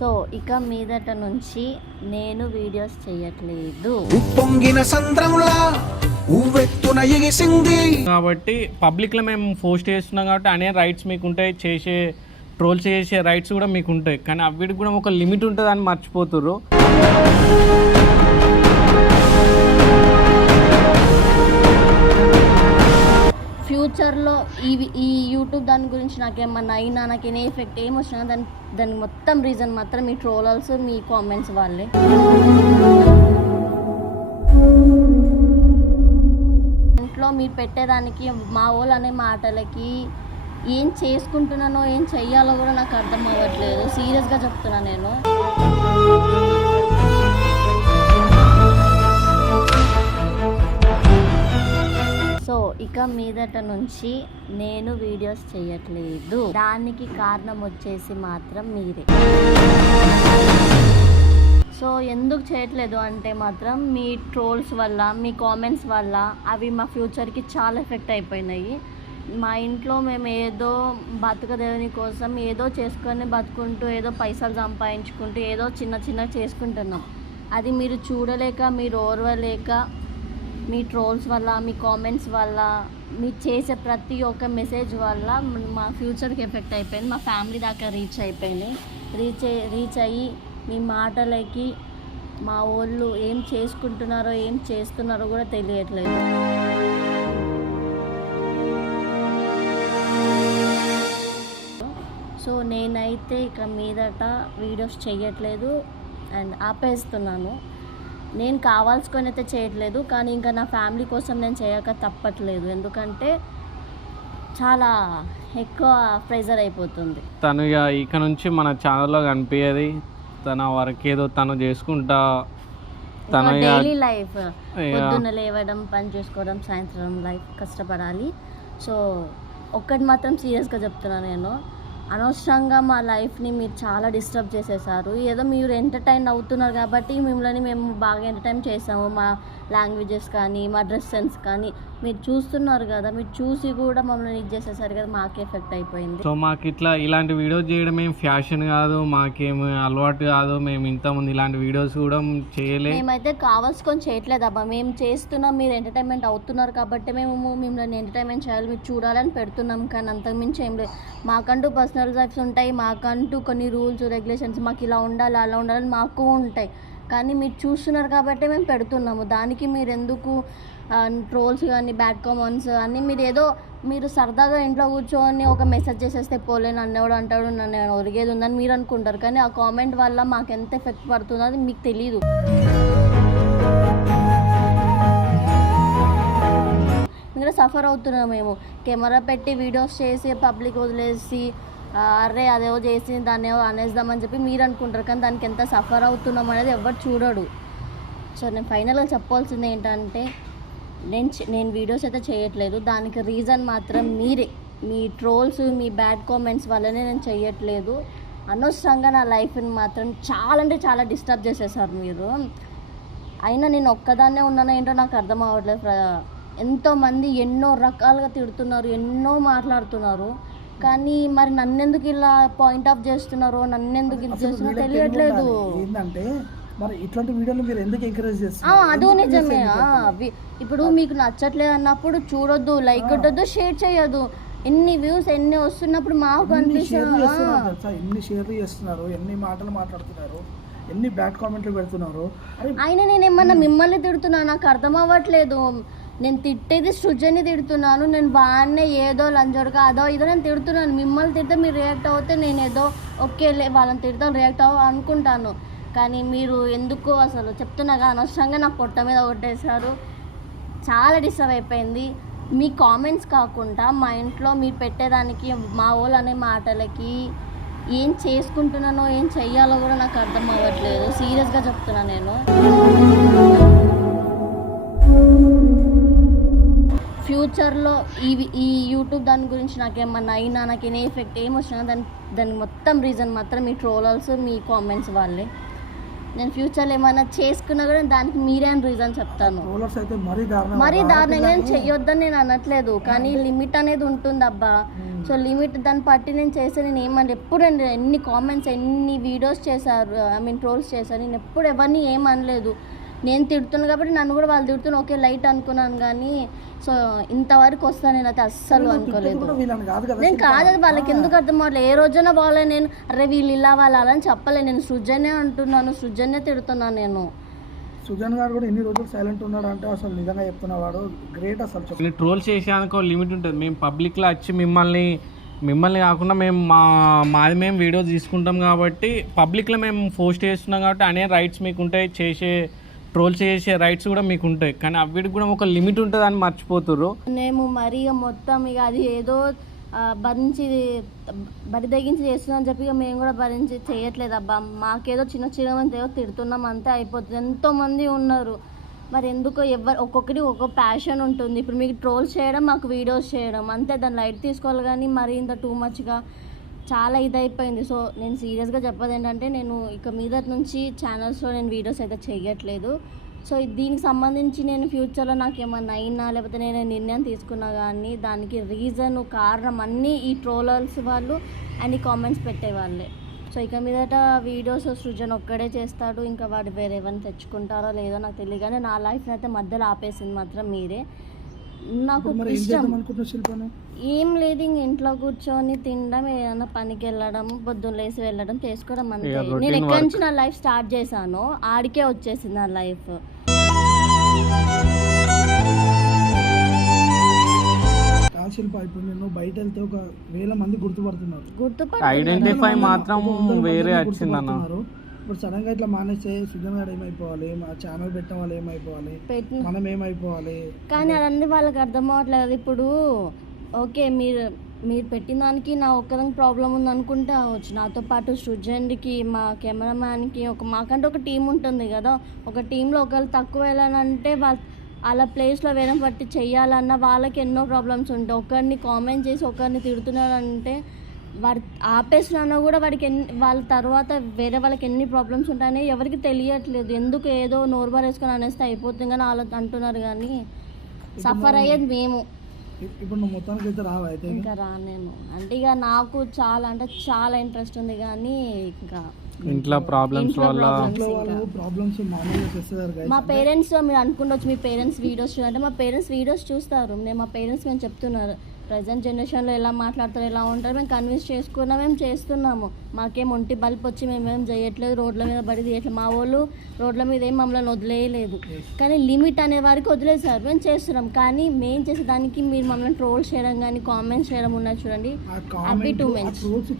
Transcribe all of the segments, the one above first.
So ఇక మీదట నుంచి నేను వీడియోస్ చేయట్లేదు. ఉప్పొంగిన సంద్రంలా ఉవ్వెత్తున ఎగిసింది. కాబట్టి పబ్లిక్లో మేము పోస్ట్ చేస్తున్నాం కాబట్టి అనే రైట్స్ మీకు ఉంటాయి చేసే ట్రోల్ చేసే రైట్స్ కూడా మీకు ఉంటాయి కానీ అవిటికి కూడా ఒక లిమిట్ ఉంటుంది అని మర్చిపోతుర్రు ఫ్యూచర్లో ఈ ఈ యూట్యూబ్ దాని గురించి నాకేమన్నా అయినా నాకు ఏ ఎఫెక్ట్ ఏం వచ్చినా దాని దాని మొత్తం రీజన్ మాత్రం మీ ట్రోలర్స్ మీ కామెంట్స్ వాళ్ళే. ఇంట్లో మీరు పెట్టేదానికి మా వాళ్ళు అనే మాటలకి ఏం చేసుకుంటున్నానో ఏం చెయ్యాలో కూడా నాకు అర్థం అవ్వట్లేదు. సీరియస్గా చెప్తున్నా నేను. ఇక మీదట నుంచి నేను వీడియోస్ చేయట్లేదు. దానికి కారణం వచ్చేసి మాత్రం మీరే. సో ఎందుకు చేయట్లేదు అంటే మాత్రం మీ ట్రోల్స్ వల్ల మీ కామెంట్స్ వల్ల అవి మా ఫ్యూచర్కి చాలా ఎఫెక్ట్ అయిపోయినాయి. మా ఇంట్లో మేము ఏదో బతుకదేవుని కోసం ఏదో చేసుకొని బతుకుంటూ ఏదో పైసలు సంపాదించుకుంటూ ఏదో చిన్న చిన్న చేసుకుంటున్నాం. అది మీరు చూడలేక మీరు ఓర్వలేక మీ ట్రోల్స్ వల్ల మీ కామెంట్స్ వల్ల మీరు చేసే ప్రతి ఒక్క మెసేజ్ వల్ల మా ఫ్యూచర్కి ఎఫెక్ట్ అయిపోయింది. మా ఫ్యామిలీ దాకా రీచ్ అయిపోయింది. రీచ్ రీచ్ అయ్యి మీ మాటలకి మా వాళ్ళు ఏం చేసుకుంటున్నారో ఏం చేస్తున్నారో కూడా తెలియట్లేదు. సో నేనైతే ఇక మీదట వీడియోస్ చేయట్లేదు అండ్ ఆపేస్తున్నాను. నేను కావాల్సుకొని అయితే చేయట్లేదు కానీ ఇంకా నా ఫ్యామిలీ కోసం నేను చేయక తప్పట్లేదు. ఎందుకంటే చాలా ఎక్కువ ప్రెజర్ అయిపోతుంది. తను ఇక ఇక నుంచి మన ఛానల్లో కనిపించేది తన వర్క్ ఏదో తను చేసుకుంటా తన డైలీ లైఫ్ పొద్దున్న లేవడం పని చేసుకోవడం సాయంత్రం లైఫ్ కష్టపడాలి. సో ఒక్కటి మాత్రం సీరియస్గా చెప్తున్నా నేను. అనవసరంగా మా లైఫ్ని మీరు చాలా డిస్టర్బ్ చేసేసారు. ఏదో మీరు ఎంటర్టైన్ అవుతున్నారు కాబట్టి మిమ్మల్ని మేము బాగా ఎంటర్టైన్ చేసాము. మా లాంగ్వేజెస్ కానీ మా డ్రెస్ సెన్స్ కానీ. మీరు చూస్తున్నారు కదా మీరు చూసి కూడా మమ్మల్ని ఇది చేసేసారు కదా మాకే ఎఫెక్ట్ అయిపోయింది. సో మాకు ఇట్లా ఇలాంటి వీడియోస్ చేయడం ఏం ఫ్యాషన్ కాదు మాకేం అలవాటు కాదు మేము ఇంతకుముందు ఇలాంటి వీడియోస్ కూడా చేయలే. మేమైతే కావాల్సుకొని చేయట్లేదు అబ్బా మేము చేస్తున్నాం మీరు ఎంటర్టైన్మెంట్ అవుతున్నారు కాబట్టి మేము మిమ్మల్ని ఎంటర్టైన్మెంట్ చేయాలి మీరు చూడాలని పెడుతున్నాం. కానీ అంతకుమించి ఏం లేదు. మాకంటూ పర్సనల్ లైఫ్స్ ఉంటాయి మాకంటూ కొన్ని రూల్స్ రెగ్యులేషన్స్ మాకు ఇలా ఉండాలి అలా ఉండాలని మాకు ఉంటాయి. కానీ మీరు చూస్తున్నారు కాబట్టి మేము పెడుతున్నాము. దానికి మీరు ఎందుకు ట్రోల్స్ కానీ బ్యాడ్ కామెంట్స్ అన్నీ మీరు ఏదో మీరు సరదాగా ఇంట్లో కూర్చొని ఒక మెసేజ్ చేసేస్తే పోలే నన్నెవడు అంటాడు నన్ను ఒరిగేది ఉందని మీరు అనుకుంటారు. కానీ ఆ కామెంట్ వల్ల మాకు ఎంత ఎఫెక్ట్ పడుతుందో అది మీకు తెలియదు ఇంకా సఫర్ అవుతున్నాం మేము. కెమెరా పెట్టి వీడియోస్ చేసి పబ్లిక్ వదిలేసి అరే అదేవో చేసి దాన్ని ఏవో అనేద్దామని చెప్పి మీరు అనుకుంటారు. కానీ దానికి ఎంత సఫర్ అవుతున్నాం అనేది ఎవరు చూడడు. సో నేను ఫైనల్గా చెప్పాల్సింది ఏంటంటే నేను నేను వీడియోస్ అయితే చేయట్లేదు. దానికి రీజన్ మాత్రం మీరే. మీ ట్రోల్స్ మీ బ్యాడ్ కామెంట్స్ వల్లనే నేను చేయట్లేదు అనవసరంగా నా లైఫ్ని మాత్రం చాలా అంటే చాలా డిస్టర్బ్ చేసేసారు మీరు. అయినా నేను ఒక్కదాన్నే ఉన్నానో ఏంటో నాకు అర్థం అవ్వట్లేదు ఎంతోమంది ఎన్నో రకాలుగా తిడుతున్నారు ఎన్నో మాట్లాడుతున్నారు. కానీ మరి నన్నెందుకు ఇలా పాయింట్ ఆఫ్ చేస్తున్నారో నన్నెందుకు ఇది చేస్తున్నారో తెలియట్లేదు. ఏంటంటే మరి ఇట్లాంటి వీడియోలు మీరు ఎందుకు ఎంకరేజ్ చేస్తారు అదో నిజమే. ఇప్పుడు మీకు నచ్చట్లేదు అన్నప్పుడు చూడొద్దు లైక్ కొట్టొద్దు షేర్ చేయొద్దు. ఎన్ని వ్యూస్ ఎన్ని వస్తున్నప్పుడు మాకు అనిపిస్తుంది? ఎన్ని షేర్లు చేస్తున్నారు? ఎన్ని మాటలు మాట్లాడుతున్నారు? ఎన్ని బ్యాడ్ కామెంట్లు పెడుతున్నారు? అరే ఆయన నేను ఏమన్నా మిమ్మల్ని తిడుతున్నా నాకు అర్థం అవ్వట్లేదు నేను తిట్టేది సృజని తిడుతున్నాను నేను బాగానే ఏదో లంజోడుగా అదో ఇదో నేను తిడుతున్నాను. మిమ్మల్ని తిడితే మీరు రియాక్ట్ అవుతే నేను ఏదో ఓకే వాళ్ళని తిడతాను రియాక్ట్ అవ్వ అనుకుంటాను. కానీ మీరు ఎందుకు అసలు చెప్తున్నాగా? అనవసరంగా నా పొట్ట మీద కొట్టేశారు. చాలా డిస్టర్బ్ అయిపోయింది. మీ కామెంట్స్ కాకుండా మా ఇంట్లో మీరు పెట్టేదానికి మా వాళ్ళు అనే మాటలకి ఏం చేసుకుంటున్నానో ఏం చెయ్యాలో కూడా నాకు అర్థం అవ్వట్లేదు. సీరియస్గా చెప్తున్నా నేను. ఫ్యూచర్లో ఈ ఈ యూట్యూబ్ దాని గురించి నాకేమన్నా అయినా నాకు ఏ ఎఫెక్ట్ ఏం వచ్చినా దాని దాని మొత్తం రీజన్ మాత్రం మీ ట్రోలర్స్ మీ కామెంట్స్ వాళ్ళే. నేను ఫ్యూచర్లో ఏమైనా చేసుకున్నా కూడా దానికి మీరే అని రీజన్ చెప్తాను. మరీ. దారుణంగా నేను చెయ్యొద్దని నేను అనట్లేదు కానీ లిమిట్ అనేది ఉంటుంది అబ్బా. సో లిమిట్ దాన్ని బట్టి నేను చేస్తే నేను ఏమని ఎప్పుడు నేను ఎన్ని కామెంట్స్ ఎన్ని వీడియోస్ చేశారు ఐ మీన్ ట్రోల్స్ చేశారు నేను ఎప్పుడు ఎవరిని ఏమనలేదు. నేను తిడుతున్నాను కాబట్టి నన్ను కూడా వాళ్ళు తిడుతున్నా ఓకే లైట్ అనుకున్నాను కానీ సో ఇంతవరకు వస్తాను నేనైతే అస్సలు నువ్వు అనుకోలేదు. నేను కాదు అది వాళ్ళకి ఎందుకు అర్థం అవ్వట్లేదు. ఏ రోజైనా బాగాలే నేను అరే వీళ్ళు ఇలా వాళ్ళు అలా అని చెప్పలే. నేను సృజనే అంటున్నాను సృజనే తిడుతున్నాను నేను. సుజన్ గారు కూడా ఎన్ని రోజులు సైలెంట్ ఉన్నాడు అంటే అసలు నిజంగా చెప్తున్నవాడు గ్రేట్ అసలు నేను ట్రోల్ చేసేందుకు లిమిట్ ఉంటుంది. మేము పబ్లిక్లో వచ్చి మిమ్మల్ని మిమ్మల్ని కాకుండా మేము మా మాది మేము వీడియో తీసుకుంటాం కాబట్టి పబ్లిక్లో మేము పోస్ట్ చేస్తున్నాం కాబట్టి అనే రైట్స్ మీకు ఉంటాయి చేసే ట్రోల్ చేసే రైట్స్ కూడా మీకు ఉంటాయి కానీ అవిటికి కూడా ఒక లిమిట్ ఉంటుంది అని మర్చిపోతుర్రు. మేము మరీ మొత్తం ఇక అది ఏదో భరించి బరి తగ్గించి చేస్తున్నాం అని చెప్పి ఇక మేము కూడా భరించి చేయట్లేదు అబ్బా. మాకేదో చిన్న చిన్న మంది ఏదో తిడుతున్నాం అంతే అయిపోతుంది. ఎంతోమంది ఉన్నారు. మరి ఎందుకో ఎవరు ఒక్కొక్కటి ఒక్కొక్క ప్యాషన్ ఉంటుంది. ఇప్పుడు మీకు ట్రోల్ చేయడం మాకు వీడియోస్ చేయడం. అంతే దాన్ని లైట్ తీసుకోవాలి కానీ మరీ ఇంత టూ మచ్గా చాలా ఇదైపోయింది. సో నేను సీరియస్గా చెప్పేది ఏంటంటే నేను ఇక మీద నుంచి ఛానల్స్లో నేను వీడియోస్ అయితే చేయట్లేదు. సో దీనికి సంబంధించి నేను ఫ్యూచర్లో నాకు ఏమన్నా అయినా లేకపోతే నేను నిర్ణయం తీసుకున్నా కానీ దానికి రీజన్ కారణం అన్నీ ఈ ట్రోలర్స్ వాళ్ళు అండ్ ఈ కామెంట్స్ పెట్టేవాళ్ళే. సో ఇక మీదట వీడియోస్ సృజన్ ఒక్కడే చేస్తాడు. ఇంకా వాడు వేరే ఎవరిని తెచ్చుకుంటారో లేదో నాకు తెలియదు. కానీ నా లైఫ్ అయితే మధ్యలో ఆపేసింది మాత్రం మీరే. నాకు ఇష్టం. ఏం లేదు ఇంక ఇంట్లో కూర్చొని తినడం ఏదైనా పనికి వెళ్ళడం పొద్దున్న లేసి వెళ్ళడం చేసుకోవడం అంతే. నేను ఎక్కడి. నుంచి నా లైఫ్ స్టార్ట్ చేశానో ఆడికే వచ్చేసింది నా లైఫ్. కాదు శిల్ప ఇప్పుడు నేను బయట వెళ్తే ఒక వేల మంది గుర్తుపడుతున్నారు. గుర్తుపడు ఐడెంటిఫై మాత్రం వేరే మంది వచ్చిందన్న గుర్తుపడుతున్నారు. ఇప్పుడు సడన్గా ఇట్లా మానేస్తే సుజన్ గారు ఏమైపోవాలి? మా ఛానల్ పెట్టిన వాళ్ళు ఏమైపోవాలి? పెట్టిన మనం ఏమైపోవాలి? కానీ అదన్నీ వాళ్ళకి అర్థం అవ్వట్లేదు ఇప్పుడు. ఓకే మీరు మీరు పెట్టిన దానికి నా ఒక్కదానికి ప్రాబ్లం ఉంది అనుకుంటే అవ్వచ్చు. నాతో పాటు సృజన్కి మా కెమెరామ్యాన్కి ఒక మాకంటే ఒక టీం ఉంటుంది కదా. ఒక టీంలో ఒకళ్ళు తక్కువ వెళ్ళాలంటే వాళ్ళ వాళ్ళ ప్లేస్లో వేరే పట్టి చెయ్యాలన్న వాళ్ళకి ఎన్నో ప్రాబ్లమ్స్ ఉంటాయి. ఒకరిని కామెంట్ చేసి ఒకరిని తిడుతున్నాడంటే వాడు ఆపేసినా కూడా వాడికి ఎన్ని వాళ్ళ తర్వాత వేరే వాళ్ళకి ఎన్ని ప్రాబ్లమ్స్ ఉంటాయని ఎవరికి తెలియట్లేదు. ఎందుకు ఏదో నోరు బారేసుకొని అనేస్తే అయిపోతుంది కానీ వాళ్ళు అంటున్నారు కానీ సఫర్ అయ్యేది మేము. ఇప్- ఇప్పుడు నువ్వు మొత్తానికి అయితే రావు అయితే ఇంకా? రానేను అంటే ఇక నాకు చాలా అంటే చాలా ఇంట్రెస్ట్ ఉంది కానీ ఇంకా ఇంట్లో ప్రాబ్లమ్స్ వల్ల ప్రాబ్లమ్స్. మా పేరెంట్స్ మీరు అనుకుండొచ్చు మీ పేరెంట్స్ వీడియోస్ చూడంటే మా పేరెంట్స్ వీడియోస్ చూస్తారు. నేను మా పేరెంట్స్ మేము చెప్తున్నారు? ప్రజెంట్ జనరేషన్లో ఎలా మాట్లాడతారు ఎలా ఉంటారు మేము కన్విన్స్ చేసుకున్నా మేము చేస్తున్నాము. మాకేం ఒంటి బల్బ్ వచ్చి మేమేం చేయట్లేదు రోడ్ల మీద పడి తీయట్లేదు. మా వాళ్ళు రోడ్ల మీద ఏం మమ్మల్ని వదిలేయలేదు. కానీ లిమిట్ అనే వారికి వదిలేసారు మేము చేస్తున్నాం. కానీ మేము చేసే దానికి మీరు మమ్మల్ని ట్రోల్ చేయడం కానీ కామెంట్స్ చేయడం ఉన్నది చూడండి. అవి. ట్రోల్స్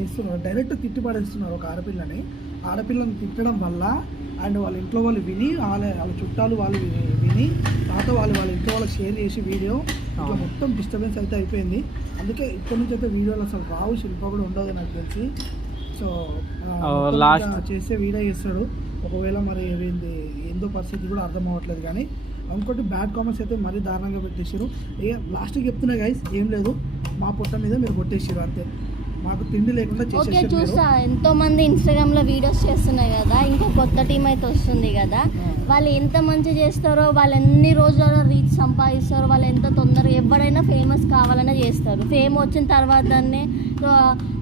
చేస్తున్నారు. డైరెక్ట్ తిట్టి పడేస్తున్నారు ఒక ఆడపిల్లని. ఆడపిల్లని తిట్టడం వల్ల అండ్ వాళ్ళ ఇంట్లో వాళ్ళు విని వాళ్ళ వాళ్ళ చుట్టాలు వాళ్ళు విని- విని తర్వాత వాళ్ళు వాళ్ళ ఇంట్లో వాళ్ళకి షేర్ చేసి వీడియో ఇట్లా మొత్తం డిస్టర్బెన్స్ అయితే అయిపోయింది. అందుకే ఇప్పటి నుంచి అయితే వీడియోలు అసలు రావు. శిల్ప కూడా ఉండదు నాకు తెలిసి. సో ఇంకా చేస్తే వీడియో చేస్తాడు. ఒకవేళ మరి ఏంది ఏందో పరిస్థితి కూడా అర్థం అవ్వట్లేదు కానీ ఇంకోటి బ్యాడ్ కామెంట్స్ అయితే మరీ దారుణంగా పెట్టేసారు ఇక లాస్ట్కి చెప్తున్నా గైస్ ఏం లేదు. మా పొట్ట మీద మీరు కొట్టేసారు అంతే. మాకు తిండి లేకుండా ఓకే. చూస్తా ఎంతో మంది ఇన్స్టాగ్రామ్లో వీడియోస్ చేస్తున్నాయి కదా. ఇంకో కొత్త టీం అయితే వస్తుంది కదా. వాళ్ళు ఎంత మంచి చేస్తారో వాళ్ళు ఎన్ని రోజుల రీచ్ సంపాదిస్తారో వాళ్ళు ఎంత తొందరగా ఎవరైనా ఫేమస్ కావాలనే చేస్తారు. ఫేమ్ వచ్చిన తర్వాత దాన్ని సో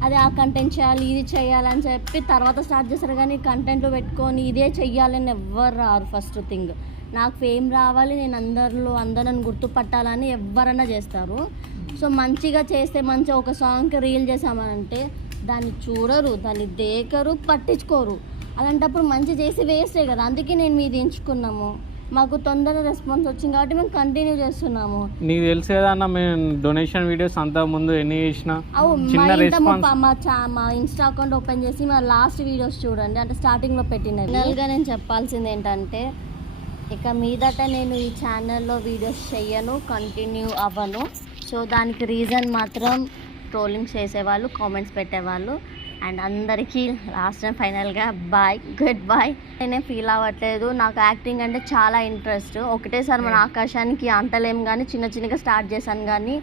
అది ఆ కంటెంట్ చేయాలి ఇది చేయాలని చెప్పి తర్వాత స్టార్ట్ చేస్తారు. కానీ కంటెంట్లో పెట్టుకొని ఇదే చెయ్యాలని ఎవ్వరు రారు ఫస్ట్ థింగ్ నాకు ఫేమ్ రావాలి నేను అందరిలో అందరు నన్ను గుర్తుపట్టాలని ఎవరైనా చేస్తారు. సో మంచిగా చేస్తే మంచిగా ఒక సాంగ్కి రీల్ చేసామనంటే దాన్ని చూడరు దాన్ని దేకరు పట్టించుకోరు. అలాంటప్పుడు మంచి చేసి వేస్టే కదా. అందుకే నేను మీది ఎంచుకున్నాము మాకు తొందరగా రెస్పాన్స్ వచ్చింది కాబట్టి మేము కంటిన్యూ చేస్తున్నాము. నీకు తెలుసు కదా అన్న మేము డొనేషన్ వీడియోస్ అంతా ముందు ఎన్ని చేసినా? అవు మా చిన్న ఇంత రెస్పాన్స్. మా- మా చా మా ఇన్స్టా అకౌంట్ ఓపెన్ చేసి మా లాస్ట్ వీడియోస్ చూడండి. అంటే స్టార్టింగ్లో పెట్టినవి. ఫైనల్గా నేను చెప్పాల్సింది ఏంటంటే ఇక మీదట నేను ఈ ఛానల్లో వీడియోస్ చెయ్యను కంటిన్యూ అవ్వను. సో దానికి రీజన్ మాత్రం ట్రోలింగ్ చేసేవాళ్ళు కామెంట్స్ పెట్టేవాళ్ళు. అండ్ అందరికీ లాస్ట్ అండ్ ఫైనల్గా బాయ్ గుడ్ బాయ్. నేనే ఫీల్ అవ్వట్లేదు. నాకు యాక్టింగ్ అంటే చాలా ఇంట్రెస్ట్. ఒకటేసారి మన ఆకాశానికి అంటలేం కానీ చిన్న చిన్నగా స్టార్ట్ చేశాను కానీ.